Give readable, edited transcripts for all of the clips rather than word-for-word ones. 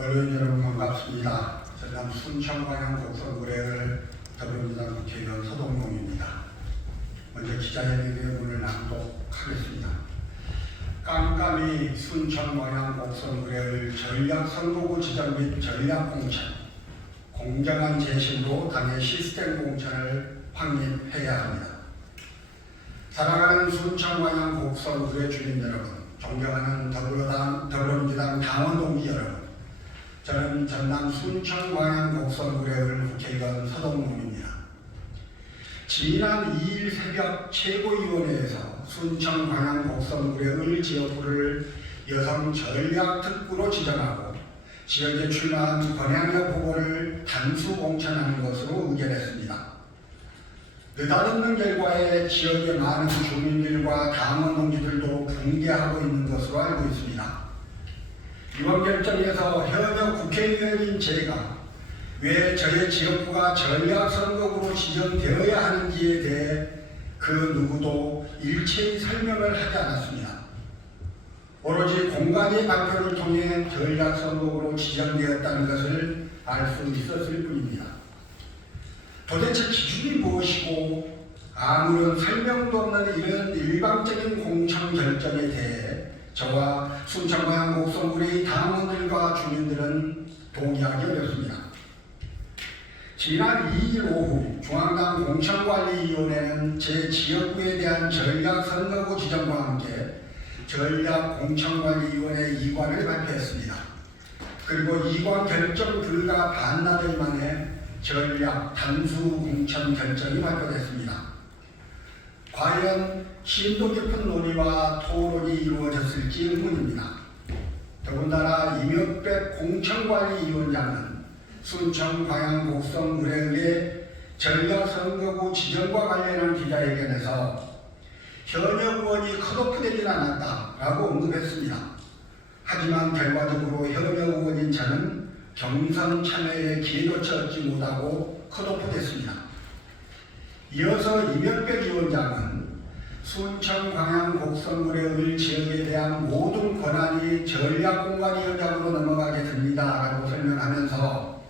언론 여러분 반갑습니다. 전남 순천광양 곡성구례을 더불어민주당 국회의원 서동용입니다. 먼저 기자회견의 문을 낭독하겠습니다. 깜깜이 순천광양 곡성구례을 전략선거구 지정 및 전략공천, 공정한 재심으로 당의 시스템 공천을 확립해야 합니다. 사랑하는 순천광양 곡성구례 주민 여러분, 존경하는 더불어민주당 당원 동지 여러분, 저는 전남 순천광양 곡성구례을 국회의원 서동용입니다. 지난 2일 새벽 최고위원회에서 순천광양 곡성구례을 지역구를 여성 전략특구로 지정하고 지역에 출마한 권양여 후보를 단수 공천하는 것으로 의결했습니다. 느닷없는 결과에 지역의 많은 주민들과 당원 동지들도 붕괴하고 있는 것으로 알고 있습니다. 이번 결정에서 현역 국회의원인 제가 왜 저의 지역구가 전략선거구로 지정되어야 하는지에 대해 그 누구도 일체의 설명을 하지 않았습니다. 오로지 공간의 발표를 통해 전략선거구로 지정되었다는 것을 알 수 있었을 뿐입니다. 도대체 기준이 무엇이고 아무런 설명도 없는 이런 일방적인 공천 결정에 대해 저와 순천광양 곡성구례의 당원들과 주민들은 동의하기 어렵습니다. 지난 2일 오후 중앙당 공천관리위원회는 제 지역구에 대한 전략선거구 지정과 함께 전략공천관리위원회 이관을 발표했습니다. 그리고 이관 결정 불과 반나절 만에 전략 단수 공천 결정이 발표됐습니다. 과연 심도 깊은 논의와 토론이 이루어졌을지 의문입니다. 더군다나 이명백 공천관리위원장은 순천광양 곡성구례의 전략선거구 지정과 관련한 기자회견에서 현역 의원이 컷오프되진 않았다라고 언급했습니다. 하지만 결과적으로 현역 의원인 저는 경선 참여에 기회조차 얻지 못하고 컷오프됐습니다. 이어서 이명백 위원장은 순천광양 곡성구례을 지역에 대한 모든 권한이 전략공관위원장으로 넘어가게 됩니다라고 설명하면서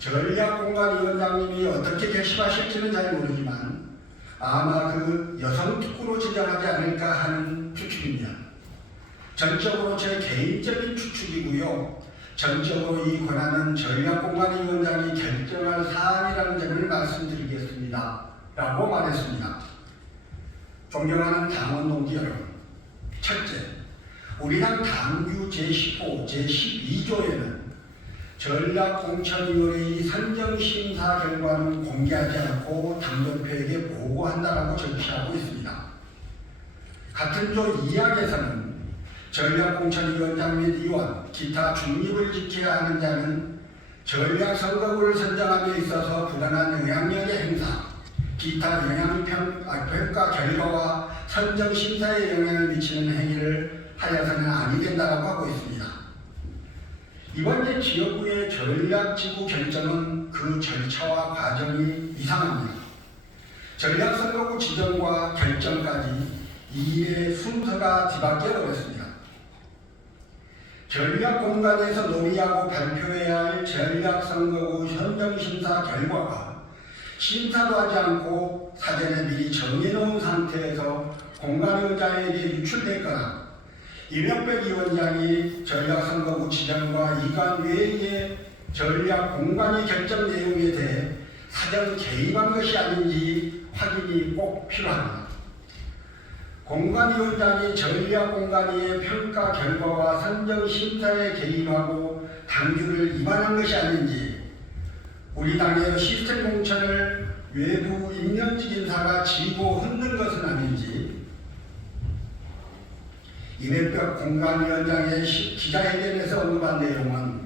전략공관위원장님이 어떻게 결심하실지는 잘 모르지만 아마 그 여성특구로 지정하지 않을까 하는 추측입니다. 전적으로 제 개인적인 추측이고요. 전적으로 이 권한은 전략공관위원장이 결정할 사안이라는 점을 말씀드리겠습니다. 라고 말했습니다. 존경하는 당원 동지 여러분, 첫째, 우리 당 당규 제10호, 제12조에는 전략공천위원회의 선정심사 결과는 공개하지 않고 당대표에게 보고한다라고 적시하고 있습니다. 같은 조 2항에서는 전략공천위원장 및 위원, 기타 중립을 지켜야 하는 자는 전략선거구를 선정함에 있어서 부당한 영향력의 행사, 기타 평가 결과와 선정심사에 영향을 미치는 행위를 하여서는 아니 된다고 하고 있습니다. 이번 제 지역구의 전략지구 결정은 그 절차와 과정이 이상합니다. 전략선거구 지정과 결정까지 이 일의 순서가 뒤바뀌어 버렸습니다. 전략공간에서 논의하고 발표해야 할 전략선거구 선정심사 결과가 심사도 하지 않고 사전에 미리 정해놓은 상태에서 공관위원장에게 유출됐거나 이명백 위원장이 전략선거구 지정과 이관 외의 전략공관위 결정 내용에 대해 사전 개입한 것이 아닌지 확인이 꼭 필요합니다. 공관위원장이 전략공관위의 평가 결과와 선정심사에 개입하고 당규를 위반한 것이 아닌지, 우리 당의 시스템 공천을 외부 임명직 인사가 지고 흔든 것은 아닌지, 이명백 공관위원장의 기자회견에서 언급한 내용은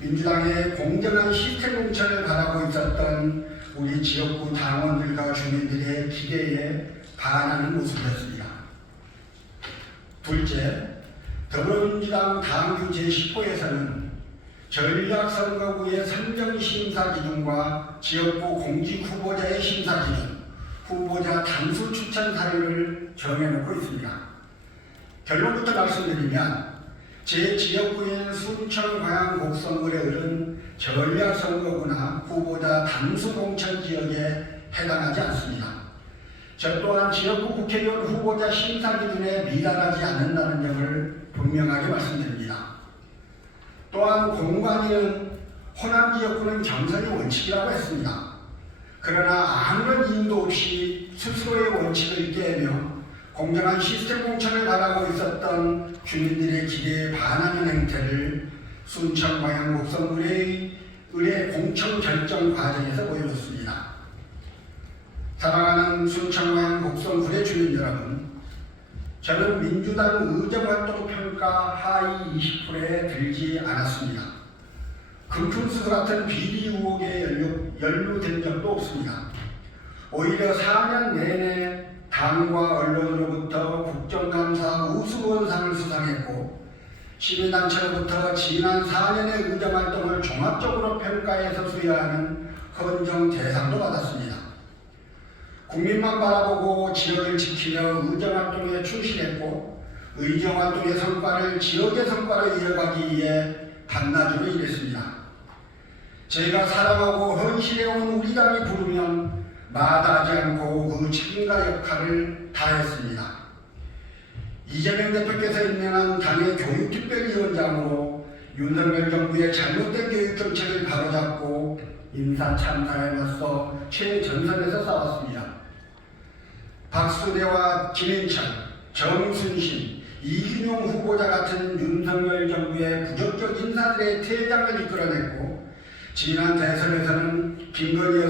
민주당의 공정한 시스템 공천을 바라고 있었던 우리 지역구 당원들과 주민들의 기대에 반하는 모습이었습니다. 둘째, 더불어민주당 당규 제10호에서는 전략선거구의 선정심사 기준과 지역구 공직 후보자의 심사 기준, 후보자 단수 추천 사유를 정해놓고 있습니다. 결론부터 말씀드리면 제 지역구인 순천 순천 광양 곡성을에 흐른 전략선거구나 후보자 단수공천 지역에 해당하지 않습니다. 저 또한 지역구 국회의원 후보자 심사 기준에 미달하지 않는다는 점을 분명하게 말씀드립니다. 또한 공관위는 호남 지역구는 경선이 원칙이라고 했습니다. 그러나 아무런 이유도 없이 스스로의 원칙을 깨며 공정한 시스템 공천을 바라고 있었던 주민들의 기대에 반하는 행태를 순천 광양 곡성 의뢰 공천 결정 과정에서 보여줬습니다. 사랑하는 순천 광양 곡성 의뢰 주민 여러분, 저는 민주당 의정활동 평가 하위 20%에 들지 않았습니다. 금품수 같은 비리 의혹에 연루된 적도 없습니다. 오히려 4년 내내 당과 언론으로부터 국정감사 우수원상을 수상했고 시민단체로부터 지난 4년의 의정활동을 종합적으로 평가해서 수여하는 헌정 대상도 받았습니다. 국민만 바라보고 지역을 지키며 의정활동에 충실했고 의정활동의 성과를 지역의 성과로 이어가기 위해 반나절로 일했습니다. 제가 사랑하고 헌신해온 우리 당이 부르면 마다하지 않고 그 참가 역할을 다했습니다. 이재명 대표께서 임명한 당의 교육특별위원장으로 윤석열 정부의 잘못된 교육정책을 바로잡고 인사참사에 맞서 최전선에서 싸웠습니다. 박수대와 김현철, 정순신, 이균용 후보자 같은 윤석열 정부의 부적격 인사들의 퇴장을 이끌어냈고 지난 대선에서는 김건희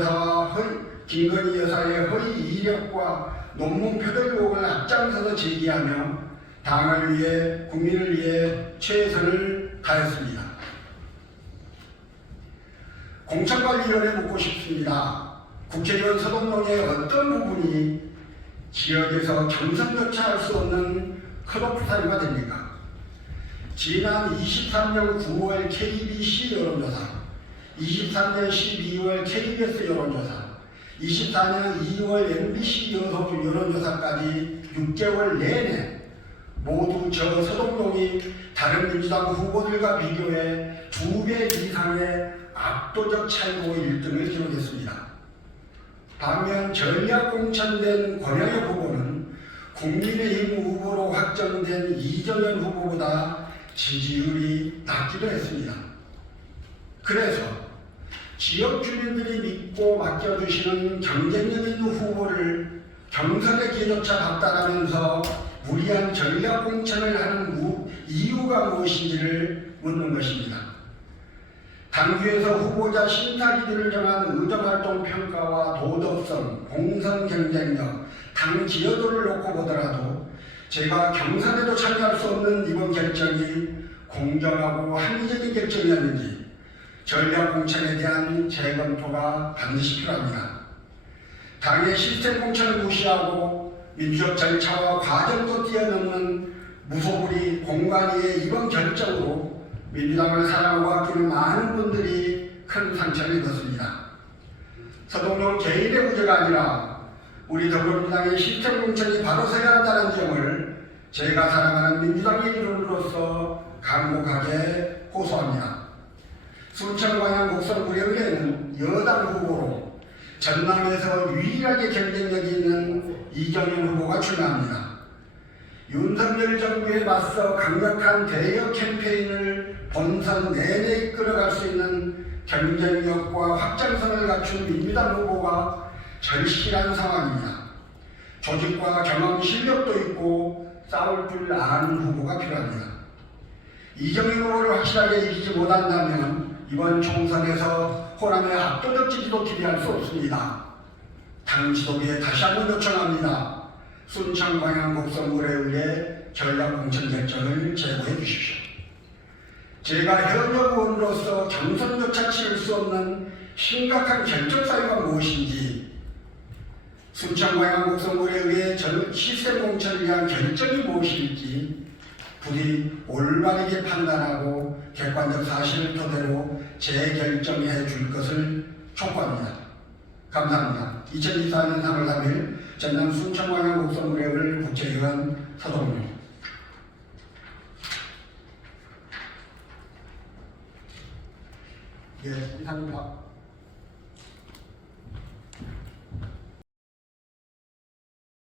여사의 허위 이력과 논문 표절 의혹을 앞장서서 제기하며 당을 위해 국민을 위해 최선을 다했습니다. 공천관리위원회 묻고 싶습니다. 국회의원 서동동의 어떤 부분이 지역에서 경선조차 할 수 없는 컷오프 사유가 됩니까? 지난 23년 9월 KBC 여론조사, 23년 12월 KBS 여론조사, 24년 2월 MBC 여론조사까지 6개월 내내 모두 저 서동동이 다른 민주당 후보들과 비교해 2배 이상의 압도적 차이로 1등을 기록했습니다. 반면 전략 공천된 권영혁 후보는 국민의힘 후보로 확정된 이정현 후보보다 지지율이 낮기도 했습니다. 그래서 지역 주민들이 믿고 맡겨주시는 경쟁력 있는 후보를 경선의 기조차 박탈하면서 무리한 전략 공천을 하는 이유가 무엇인지를 묻는 것입니다. 당규에서 후보자 심사 기준을 정한 의정활동 평가와 도덕성, 공선 경쟁력, 당 기여도를 놓고 보더라도 제가 경선에도 참여할 수 없는 이번 결정이 공정하고 합리적인 결정이었는지 전략 공천에 대한 재검토가 반드시 필요합니다. 당의 시스템 공천을 무시하고 민주적 절차와 과정도 뛰어넘는 무소불위 공관위의 이번 결정으로 민주당을 사랑하고 아끼는 많은 분들이 큰 상처를 입었습니다. 서동동 개인의 문제가 아니라 우리 더불어민주당의 시스템 공천이 바로 서야 한다는 점을 제가 사랑하는 민주당의 일원으로서 강곡하게 호소합니다. 순천광양 곡성구의회는 여당 후보로 전남에서 유일하게 경쟁력이 있는 이정현 후보가 출마합니다. 윤석열 정부에 맞서 강력한 대여 캠페인을 본선 내내 이끌어갈 수 있는 경쟁력과 확장성을 갖춘 민주당 후보가 절실한 상황입니다. 조직과 경험 실력도 있고 싸울 줄 아는 후보가 필요합니다. 이정현 후보를 확실하게 이기지 못한다면 이번 총선에서 호남의 압도적 지지도 기대할 수 없습니다. 당 지도부에 다시 한번 요청합니다. 순천 광양 곡성구에 의해 전략 공천 결정을 제고해 주십시오. 제가 현역 의원으로서 경선조차 치를 수 없는 심각한 결정 사유가 무엇인지, 순천 광양 곡성구에 의해 시스템 공천을 위한 결정이 무엇일지 부디 올바르게 판단하고 객관적 사실을 토대로 재결정해 줄 것을 촉구합니다. 감사합니다. 2024년 3월 3일 전남 순천광양 곡성구의회 국회의원 서동훈. 예, 이상입니다.